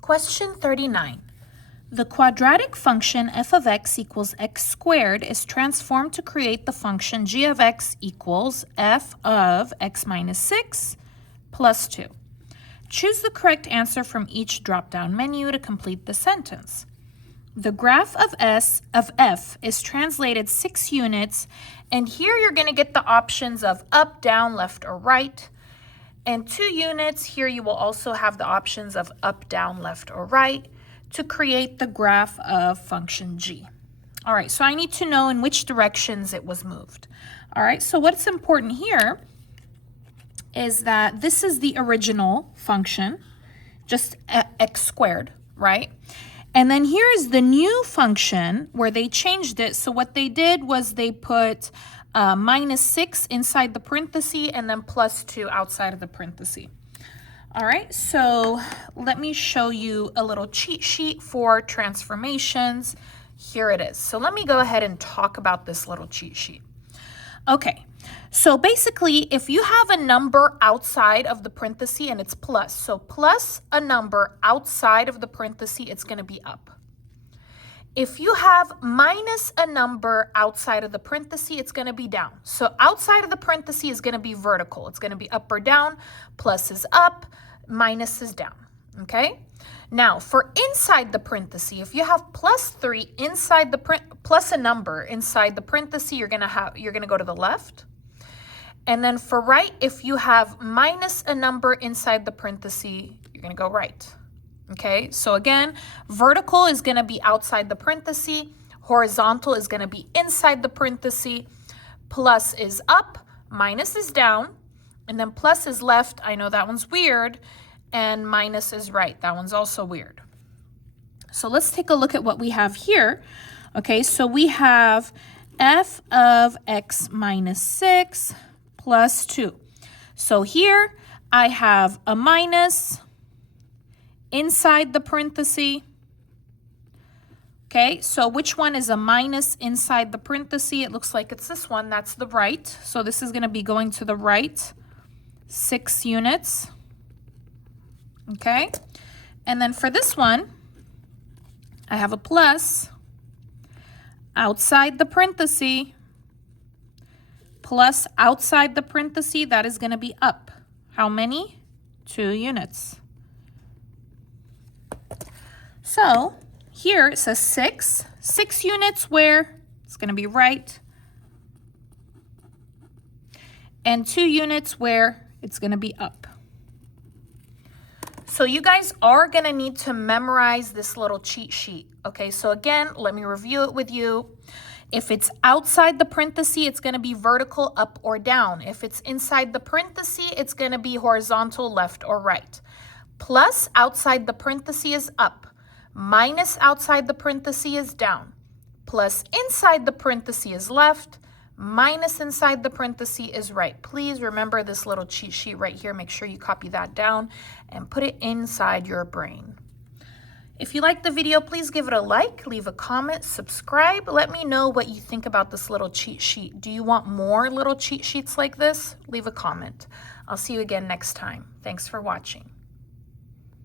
Question 39. The quadratic function f of x equals x squared is transformed to create the function g of x equals f of x minus 6 plus 2. Choose the correct answer from each drop-down menu to complete the sentence. The graph of f is translated 6 units, and here you're going to get the options of up, down, left, or right. And 2 units, here you will also have the options of up, down, left, or right to create the graph of function g. All right, so I need to know in which directions it was moved. All right, so what's important here is that this is the original function, just x squared, right? And then here's the new function where they changed it. So what they did was they put minus 6 inside the parenthesis and then plus 2 outside of the parenthesis. All right, so let me show you a little cheat sheet for transformations. Here it is. So let me go ahead and talk about this little cheat sheet. Okay, so basically if you have a number outside of the parenthesis and it's plus, so plus a number outside of the parenthesis, it's going to be up. If you have minus a number outside of the parenthesis, it's going to be down. So outside of the parenthesis is going to be vertical. It's going to be up or down. Plus is up, minus is down. Okay? Now, for inside the parenthesis, if you have plus 3 inside the plus a number inside the parenthesis, you're going to go to the left. And then for right, if you have minus a number inside the parenthesis, you're going to go right. Okay, so again, vertical is going to be outside the parenthesis, horizontal is going to be inside the parenthesis, plus is up, minus is down, and then plus is left. I know that one's weird, and minus is right. That one's also weird. So let's take a look at what we have here. Okay, so we have f of x minus 6 plus 2. So here I have a minus inside the parenthesis. Okay, so which one is a minus inside the parenthesis? It looks like it's this one. That's the right. So this is going to be going to the right 6 units. Okay, and then for this one, I have a plus outside the parenthesis, plus outside the parenthesis, that is going to be up. How many? 2 units. So here it says 6 units where it's going to be right, and 2 units where it's going to be up. So you guys are going to need to memorize this little cheat sheet. Okay, so again, let me review it with you. If it's outside the parenthesis, it's going to be vertical, up or down. If it's inside the parenthesis, it's going to be horizontal, left or right. Plus outside the parenthesis is up. Minus outside the parenthesis is down. Plus inside the parenthesis is left. Minus inside the parenthesis is right. Please remember this little cheat sheet right here. Make sure you copy that down and put it inside your brain. If you liked the video, please give it a like, leave a comment, subscribe. Let me know what you think about this little cheat sheet. Do you want more little cheat sheets like this? Leave a comment. I'll see you again next time. Thanks for watching.